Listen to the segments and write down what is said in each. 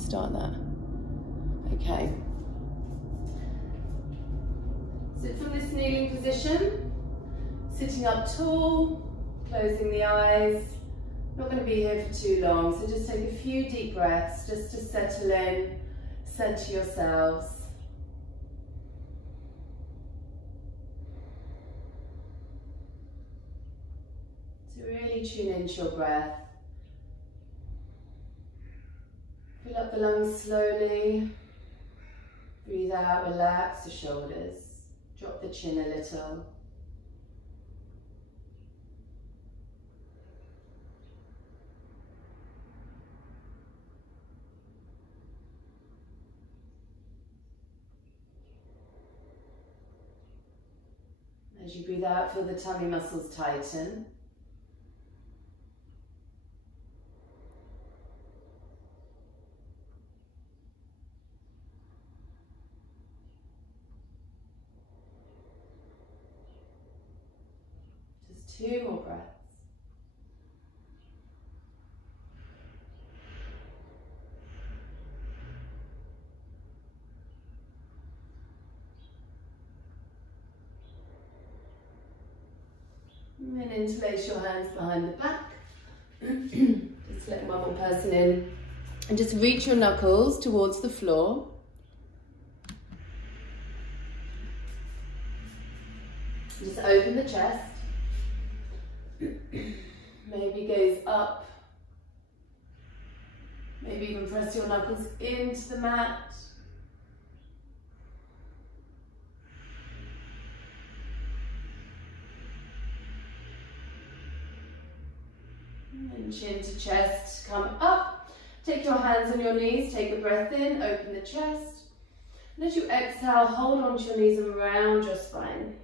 start that. Okay. Sit from this kneeling position, sitting up tall, closing the eyes. Not going to be here for too long, so just take a few deep breaths just to settle in, center yourselves. To really tune into your breath. Fill up the lungs slowly. Breathe out, relax the shoulders. Drop the chin a little. As you breathe out, feel the tummy muscles tighten. Just 2 more breaths. And then interlace your hands behind the back. Just let one more person in. And just reach your knuckles towards the floor. Just open the chest. Maybe gaze up. Maybe even press your knuckles into the mat. And chin to chest, come up. Take your hands on your knees, take a breath in, open the chest. And as you exhale, hold onto your knees and round your spine.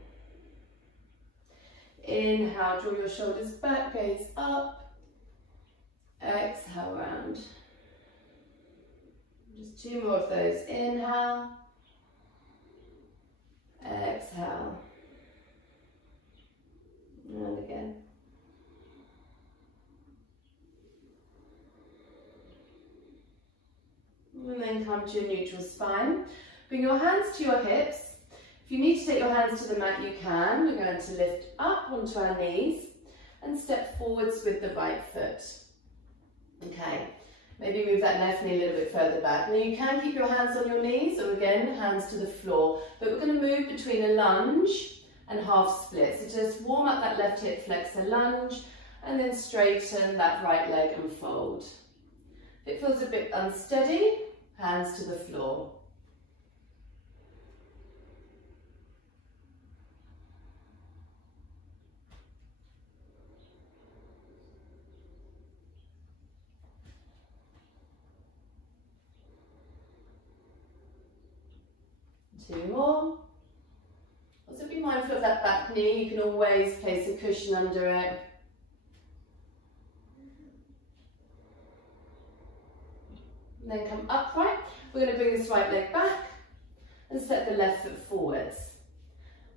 Inhale, draw your shoulders back, gaze up. Exhale, round. Just 2 more of those. Inhale. Exhale. And again. And then come to your neutral spine. Bring your hands to your hips. If you need to take your hands to the mat, you can. We're going to lift up onto our knees and step forwards with the right foot. Okay, maybe move that left knee a little bit further back. Now you can keep your hands on your knees, or again, hands to the floor. But we're going to move between a lunge and half split. So just warm up that left hip flexor lunge, and then straighten that right leg and fold. If it feels a bit unsteady, hands to the floor. Two more. Also be mindful of that back knee. You can always place a cushion under it. And then come upright. We're going to bring this right leg back and step the left foot forwards.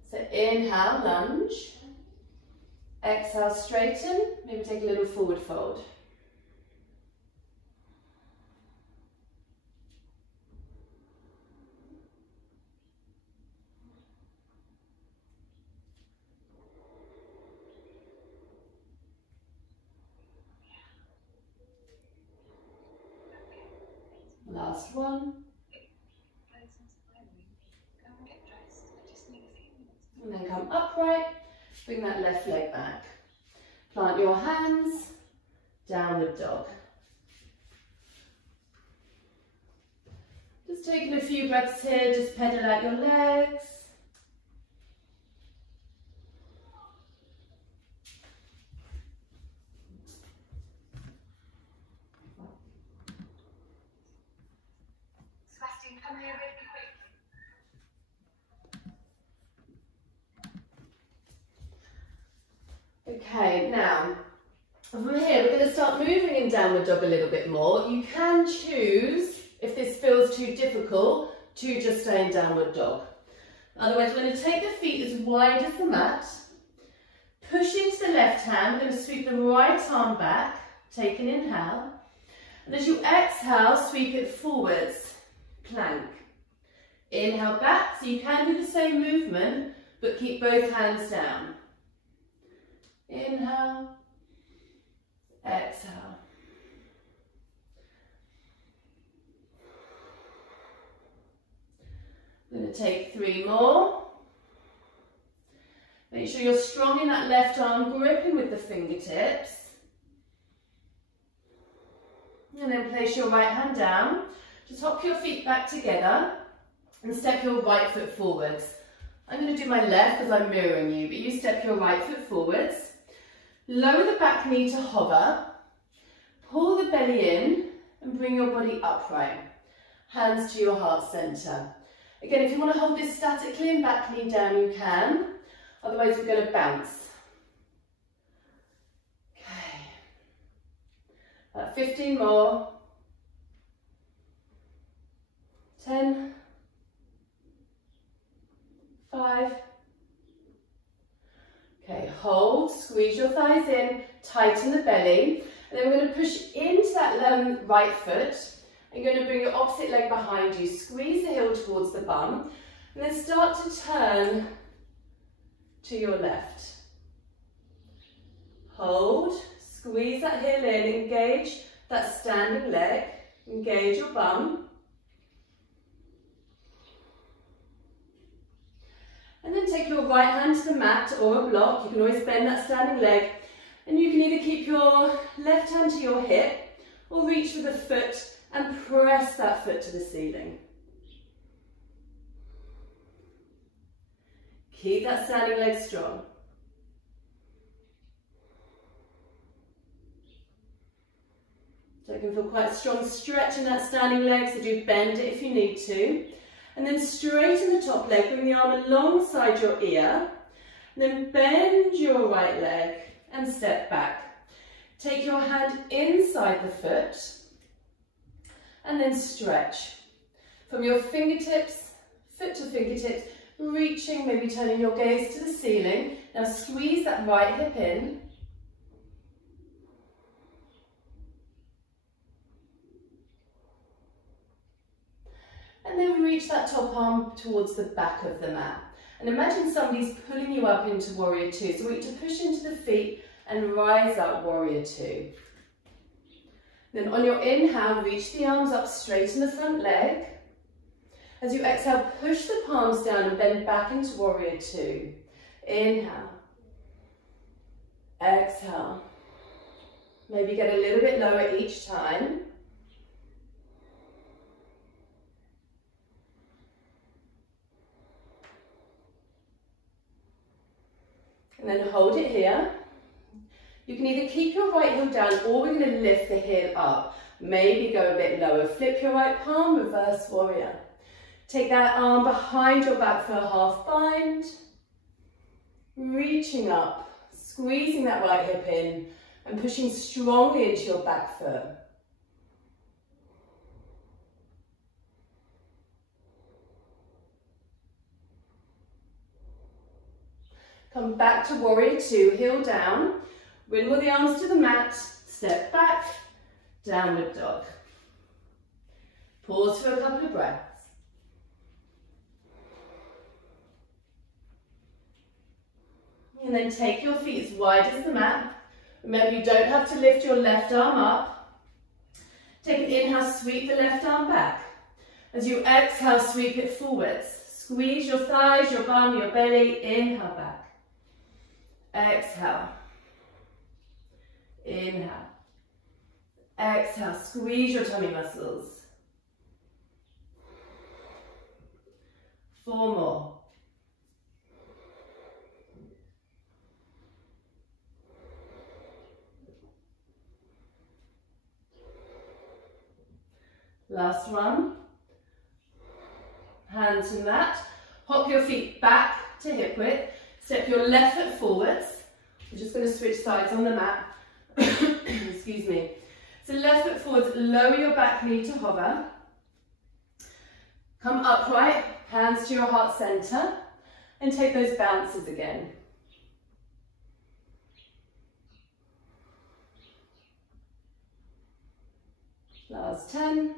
So inhale, lunge. Exhale, straighten. Maybe take a little forward fold. Last one. And then come upright, bring that left leg back. Plant your hands, downward dog. Just taking a few breaths here, just pedal out your legs. Okay, now from here we're going to start moving in downward dog a little bit more. You can choose, if this feels too difficult, to just stay in downward dog. Otherwise, we're going to take the feet as wide as the mat, push into the left hand, we're going to sweep the right arm back, take an inhale, And as you exhale, sweep it forwards, plank. Inhale back, so you can do the same movement, but keep both hands down. Inhale, exhale. I'm going to take 3 more. Make sure you're strong in that left arm, gripping with the fingertips. And then place your right hand down. Just hop your feet back together and step your right foot forwards. I'm going to do my left because I'm mirroring you, but you step your right foot forwards. Lower the back knee to hover. Pull the belly in and bring your body upright. Hands to your heart center. Again, if you want to hold this statically and back knee down, you can. Otherwise, we're going to bounce. Okay. About 15 more. 10. 5. Okay, hold, squeeze your thighs in, tighten the belly. And then we're going to push into that right foot. And you're going to bring your opposite leg behind you. Squeeze the heel towards the bum. And then start to turn to your left. Hold, squeeze that heel in, engage that standing leg, engage your bum. And then take your right hand to the mat or a block. You can always bend that standing leg. And you can either keep your left hand to your hip or reach for the foot and press that foot to the ceiling. Keep that standing leg strong. So you can feel quite a strong stretch in that standing leg, so do bend it if you need to. And then straighten the top leg, bring the arm alongside your ear. And then bend your right leg and step back. Take your hand inside the foot and then stretch. From your fingertips, foot to fingertips, reaching, maybe turning your gaze to the ceiling. Now squeeze that right hip in. And then reach that top arm towards the back of the mat. And imagine somebody's pulling you up into Warrior Two. So we need to push into the feet and rise up Warrior Two. Then on your inhale, reach the arms up, straighten the front leg. As you exhale, push the palms down and bend back into Warrior Two. Inhale. Exhale. Maybe get a little bit lower each time. And then hold it here. You can either keep your right heel down or we're going to lift the heel up. Maybe go a bit lower. Flip your right palm, reverse warrior. Take that arm behind your back for a half bind. Reaching up, squeezing that right hip in and pushing strongly into your back foot. Come back to Warrior Two, heel down. Windmill the arms to the mat, step back, downward dog. Pause for a couple of breaths. And then take your feet as wide as the mat. Remember, you don't have to lift your left arm up. Take an inhale, sweep the left arm back. As you exhale, sweep it forwards. Squeeze your thighs, your bum, your belly. Inhale back. Exhale. Inhale. Exhale. Squeeze your tummy muscles. 4 more. Last one. Hands to mat. Hop your feet back to hip width. Step your left foot forwards. I'm just going to switch sides on the mat. Excuse me. So left foot forwards, lower your back knee to hover. Come upright, hands to your heart center, and take those bounces again. Last 10.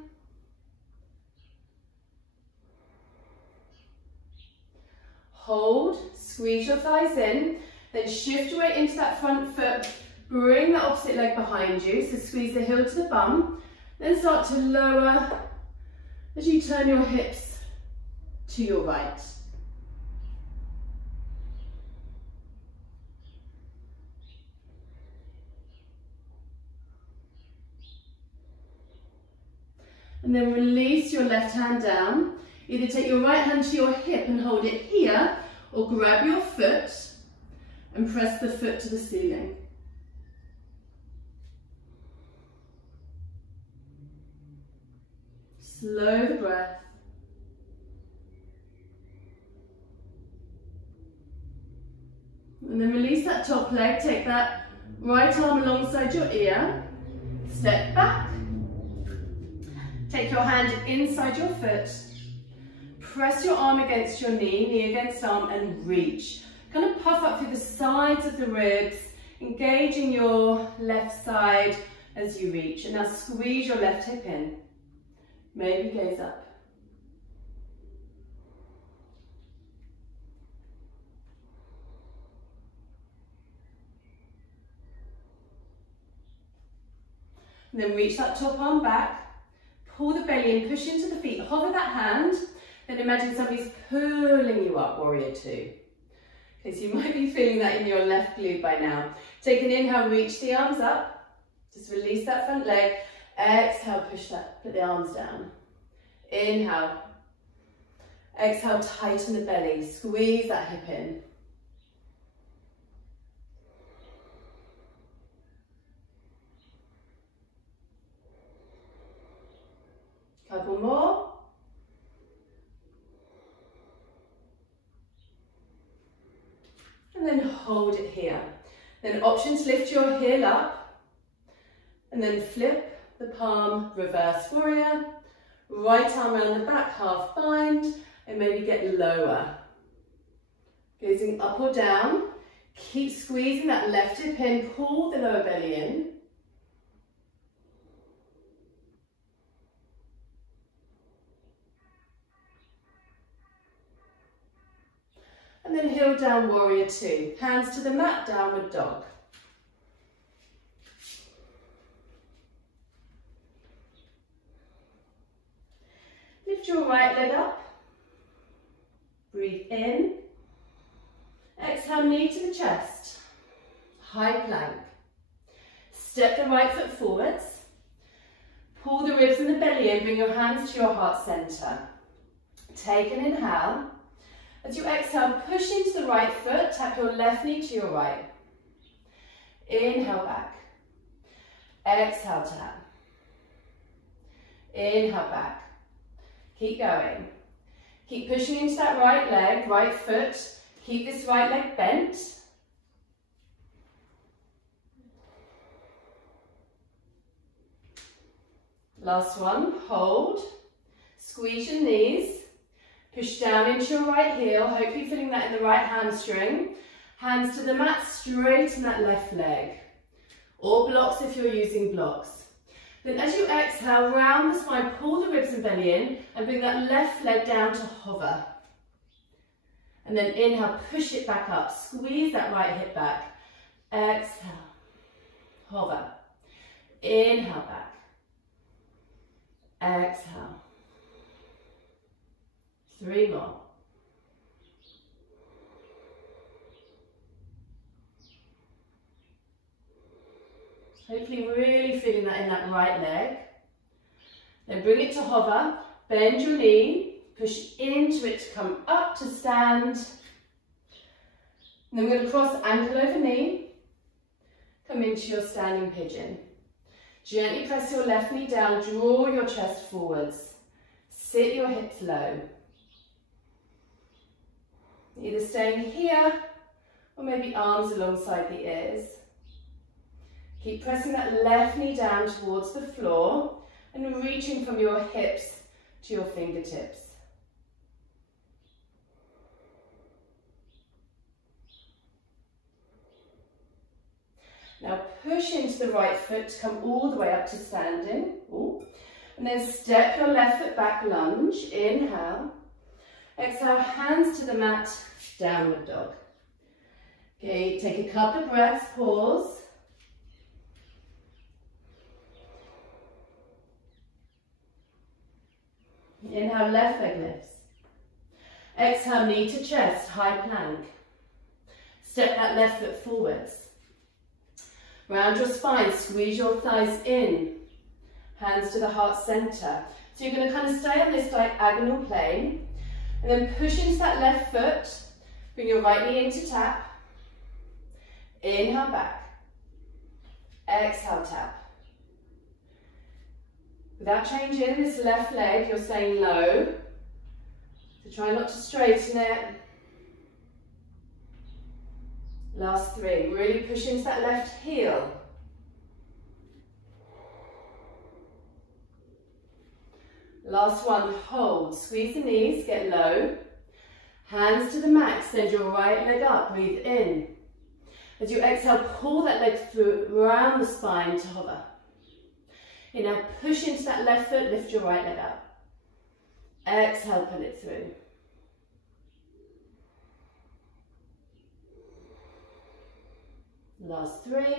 Hold, squeeze your thighs in, then shift your weight into that front foot, bring the opposite leg behind you, so squeeze the heel to the bum, then start to lower as you turn your hips to your right. And then release your left hand down. Either take your right hand to your hip and hold it here, or grab your foot and press the foot to the ceiling. Slow the breath. And then release that top leg, take that right arm alongside your ear, step back, take your hand inside your foot, press your arm against your knee, knee against arm, and reach. Kind of puff up through the sides of the ribs, engaging your left side as you reach. And now squeeze your left hip in. Maybe gaze up. And then reach that top arm back, pull the belly in, push into the feet, hover that hand, then imagine somebody's pulling you up, warrior two. Okay, so you might be feeling that in your left glute by now. Take an inhale, reach the arms up, just release that front leg, exhale, push that, put the arms down. Inhale, exhale, tighten the belly, squeeze that hip in. Couple more. And then hold it here. Then option to lift your heel up and then flip the palm, reverse warrior. Right arm around the back, half bind, and maybe get lower. Gazing up or down. Keep squeezing that left hip in, pull the lower belly in. And then heel down, warrior two. Hands to the mat, downward dog. Lift your right leg up. Breathe in. Exhale, knee to the chest. High plank. Step the right foot forwards. Pull the ribs and the belly in. Bring your hands to your heart center. Take an inhale. As you exhale, push into the right foot, tap your left knee to your right. Inhale back. Exhale tap. Inhale back. Keep going. Keep pushing into that right leg, right foot. Keep this right leg bent. Last one, hold. Squeeze your knees. Push down into your right heel, hopefully feeling that in the right hamstring. Hands to the mat, straighten that left leg. Or blocks if you're using blocks. Then as you exhale, round the spine, pull the ribs and belly in, and bring that left leg down to hover. And then inhale, push it back up, squeeze that right hip back. Exhale, hover. Inhale back. Exhale. 3 more. Hopefully really feeling that in that right leg. Then bring it to hover, bend your knee, push into it to come up to stand. And then we're going to cross ankle over knee, come into your standing pigeon. Gently press your left knee down, draw your chest forwards, sit your hips low. Either staying here or maybe arms alongside the ears. Keep pressing that left knee down towards the floor and reaching from your hips to your fingertips. Now push into the right foot to come all the way up to standing. Ooh. And then step your left foot back, lunge, inhale. Exhale, hands to the mat, downward dog. Okay, take a couple of breaths, pause. Inhale, left leg lifts. Exhale, knee to chest, high plank. Step that left foot forwards. Round your spine, squeeze your thighs in. Hands to the heart center. So you're going to kind of stay on this diagonal plane and then push into that left foot. Bring your right knee into tap. Inhale back. Exhale tap. Without changing this left leg, you're staying low. So try not to straighten it. Last three. Really push into that left heel. Last one, hold. Squeeze the knees, get low. Hands to the mat, extend your right leg up, breathe in. As you exhale, pull that leg through around the spine to hover. Inhale, push into that left foot, lift your right leg up. Exhale, pull it through. Last three.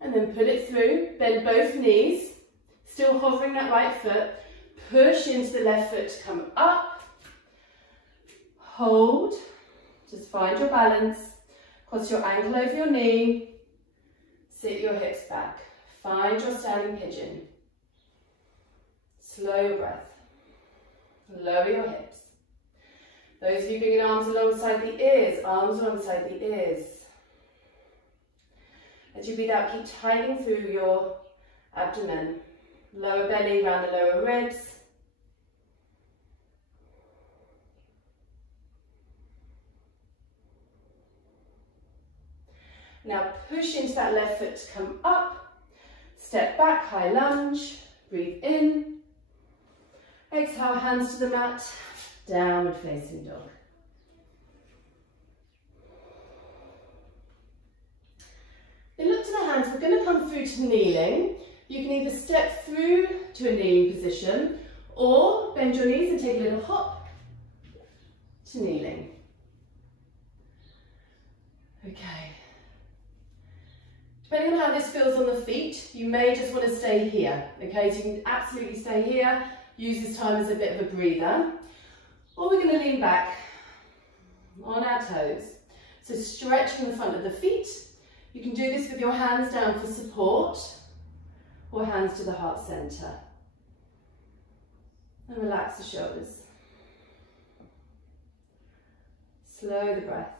And then pull it through, bend both knees, still hovering that right foot, push into the left foot to come up, hold, just find your balance, cross your ankle over your knee, sit your hips back, find your standing pigeon, slow your breath, lower your hips. Those of you bringing arms alongside the ears, arms alongside the ears. As you breathe out, keep tightening through your abdomen. Lower belly around the lower ribs. Now push into that left foot to come up. Step back, high lunge. Breathe in. Exhale, hands to the mat. Downward facing dog. Then look to the hands, we're going to come through to kneeling. You can either step through to a kneeling position or bend your knees and take a little hop to kneeling. Okay. Depending on how this feels on the feet, you may just want to stay here. Okay, so you can absolutely stay here, use this time as a bit of a breather. Or we're going to lean back on our toes. So stretch from the front of the feet. You can do this with your hands down for support or hands to the heart center. And relax the shoulders. Slow the breath.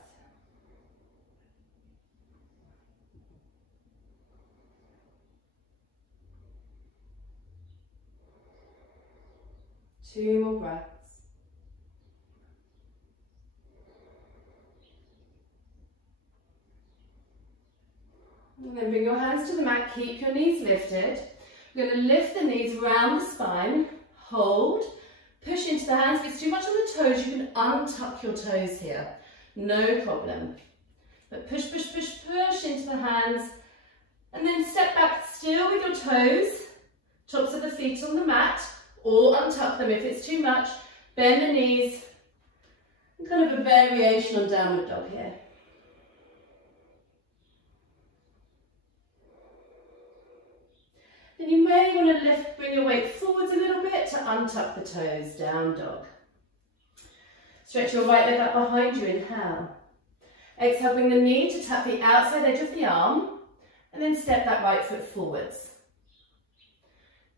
Two more breaths. And then bring your hands to the mat, keep your knees lifted. We're going to lift the knees around the spine, hold, push into the hands. If it's too much on the toes, you can untuck your toes here, no problem. But push, push, push, push into the hands, and then step back still with your toes, tops of the feet on the mat, or untuck them if it's too much. Bend the knees, and kind of a variation on downward dog here. Then you may want to lift, bring your weight forwards a little bit to untuck the toes, down dog. Stretch your right leg up behind you, inhale. Exhale, bring the knee to tap the outside edge of the arm, and then step that right foot forwards.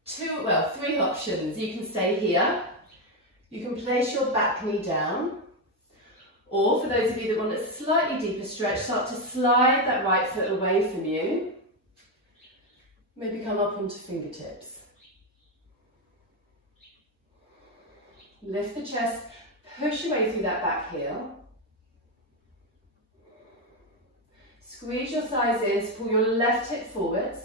Three options. You can stay here. You can place your back knee down. Or for those of you that want a slightly deeper stretch, start to slide that right foot away from you. Maybe come up onto fingertips. Lift the chest, push your way through that back heel. Squeeze your thighs in, pull your left hip forwards.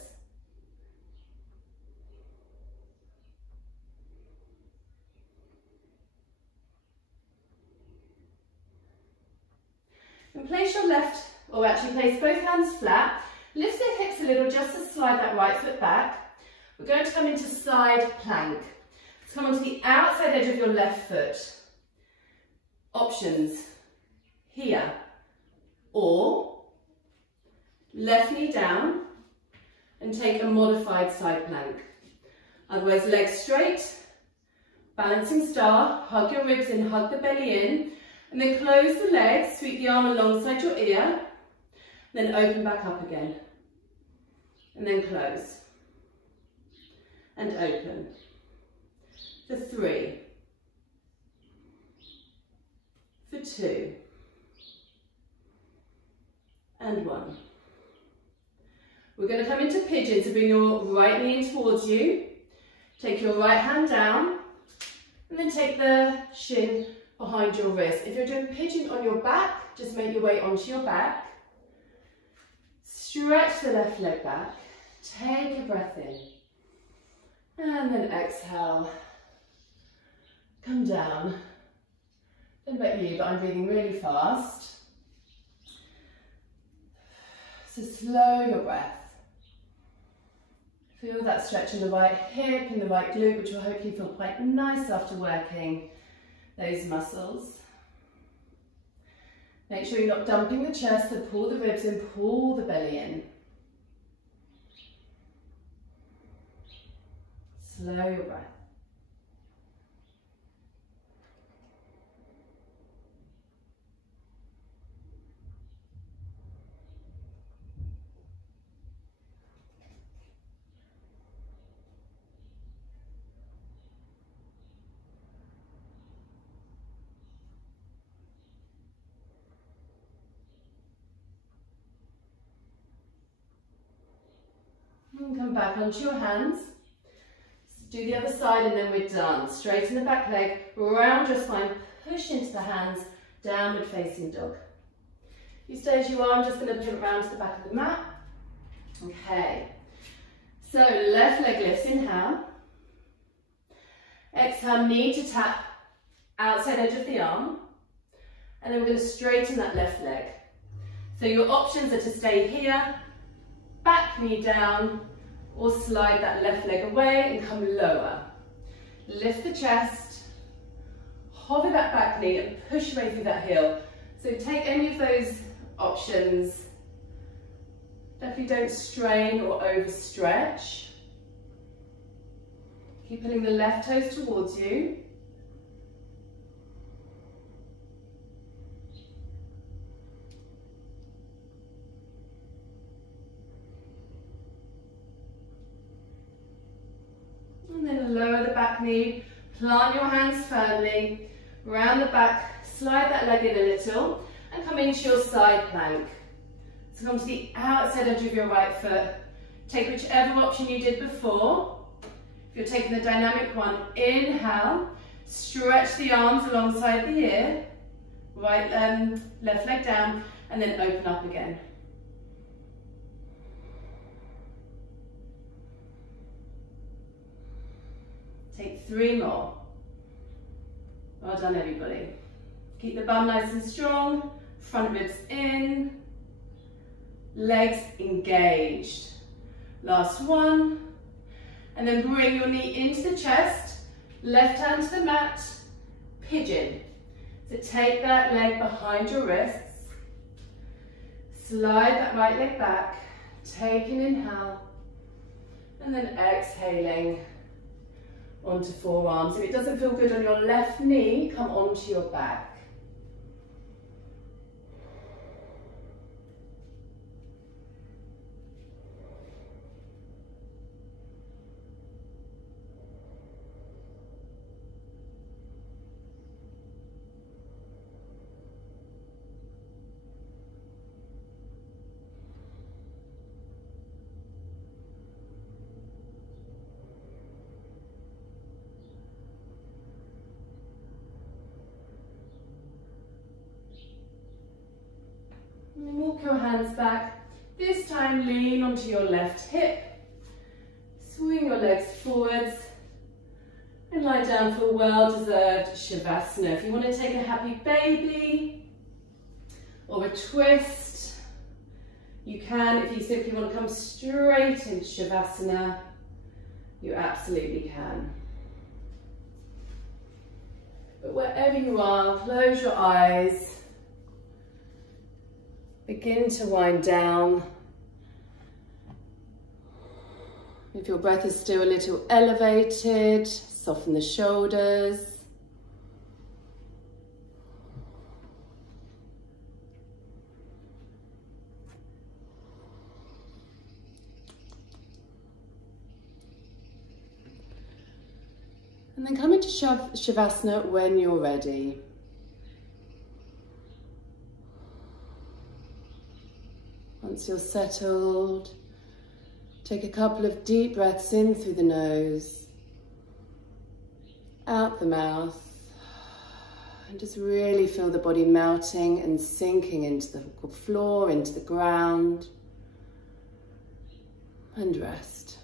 left, or actually place both hands flat. Lift the hips a little just to slide that right foot back. We're going to come into side plank. Let's come onto the outside edge of your left foot. Options here, or left knee down and take a modified side plank. Otherwise, legs straight, balancing star, hug your ribs in, hug the belly in, and then close the legs, sweep the arm alongside your ear, then open back up again, and then close, and open, for 3, for 2, and 1. We're going to come into pigeon, so bring your right knee in towards you, take your right hand down, and then take the shin behind your wrist. If you're doing pigeon on your back, just make your way onto your back. Stretch the left leg back. Take a breath in. And then exhale. Come down. Don't know about you, but I'm breathing really fast. So slow your breath. Feel that stretch in the right hip and the right glute, which will hopefully feel quite nice after working those muscles. Make sure you're not dumping the chest, so pull the ribs in, pull the belly in. Slow your breath. And come back onto your hands. Do the other side and then we're done. Straighten the back leg, round your spine, push into the hands, downward facing dog. You stay as you are, I'm just going to pivot round to the back of the mat. Okay, so left leg lifts, inhale. Exhale, knee to tap, outside edge of the arm. And then we're going to straighten that left leg. So your options are to stay here, back knee down, or slide that left leg away and come lower. Lift the chest, hover that back knee and push away through that heel. So take any of those options. Definitely don't strain or overstretch. Keep pulling the left toes towards you. And then lower the back knee, plant your hands firmly, round the back, slide that leg in a little, and come into your side plank. So come to the outside edge of your right foot. Take whichever option you did before. If you're taking the dynamic one, inhale, stretch the arms alongside the ear, left leg down, and then open up again. Take 3 more. Well done, everybody. Keep the bum nice and strong, front ribs in, legs engaged. Last one. And then bring your knee into the chest, left hand to the mat, pigeon. So take that leg behind your wrists, slide that right leg back, take an inhale, and then exhaling onto forearms. If it doesn't feel good on your left knee, come onto your back. And then walk your hands back. This time lean onto your left hip. Swing your legs forwards and lie down for a well-deserved Shavasana. If you want to take a happy baby or a twist. You can, if you simply want to come straight into Shavasana, you absolutely can. But wherever you are, close your eyes. Begin to wind down. If your breath is still a little elevated, soften the shoulders. And then come into Shavasana when you're ready. Once you're settled, take a couple of deep breaths in through the nose, out the mouth, and just really feel the body melting and sinking into the floor, into the ground, and rest.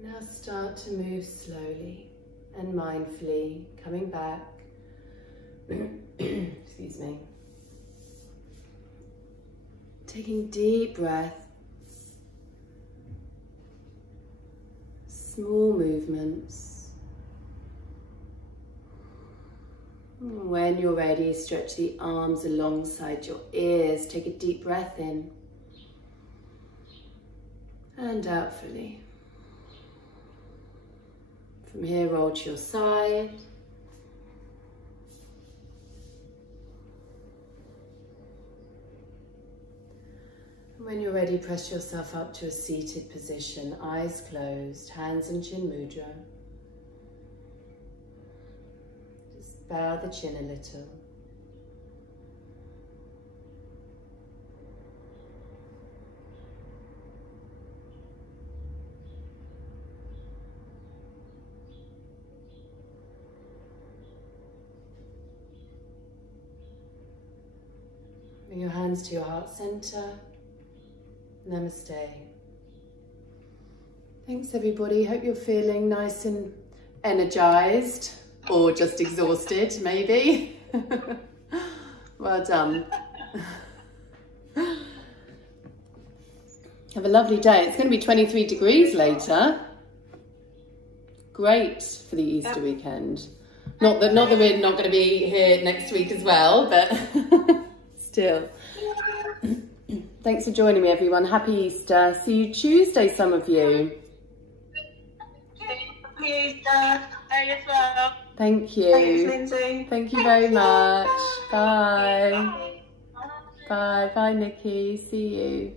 Now start to move slowly and mindfully, coming back, excuse me, taking deep breaths, small movements. When you're ready, stretch the arms alongside your ears, take a deep breath in and out fully. From here, roll to your side. And when you're ready, press yourself up to a seated position, eyes closed, hands in Chin Mudra. Just bow the chin a little. Bring your hands to your heart center. Namaste. Thanks everybody. Hope you're feeling nice and energized, or just exhausted maybe. Well done. Have a lovely day. It's going to be 23 degrees later. Great for the Easter weekend. Not that we're not going to be here next week as well, but still. Thanks for joining me, everyone. Happy Easter. See you Tuesday, some of you. Happy Easter. As well. Thank you. Thanks, Lindsay. Thank you very much. Bye. Bye. Bye, Nikki. See you.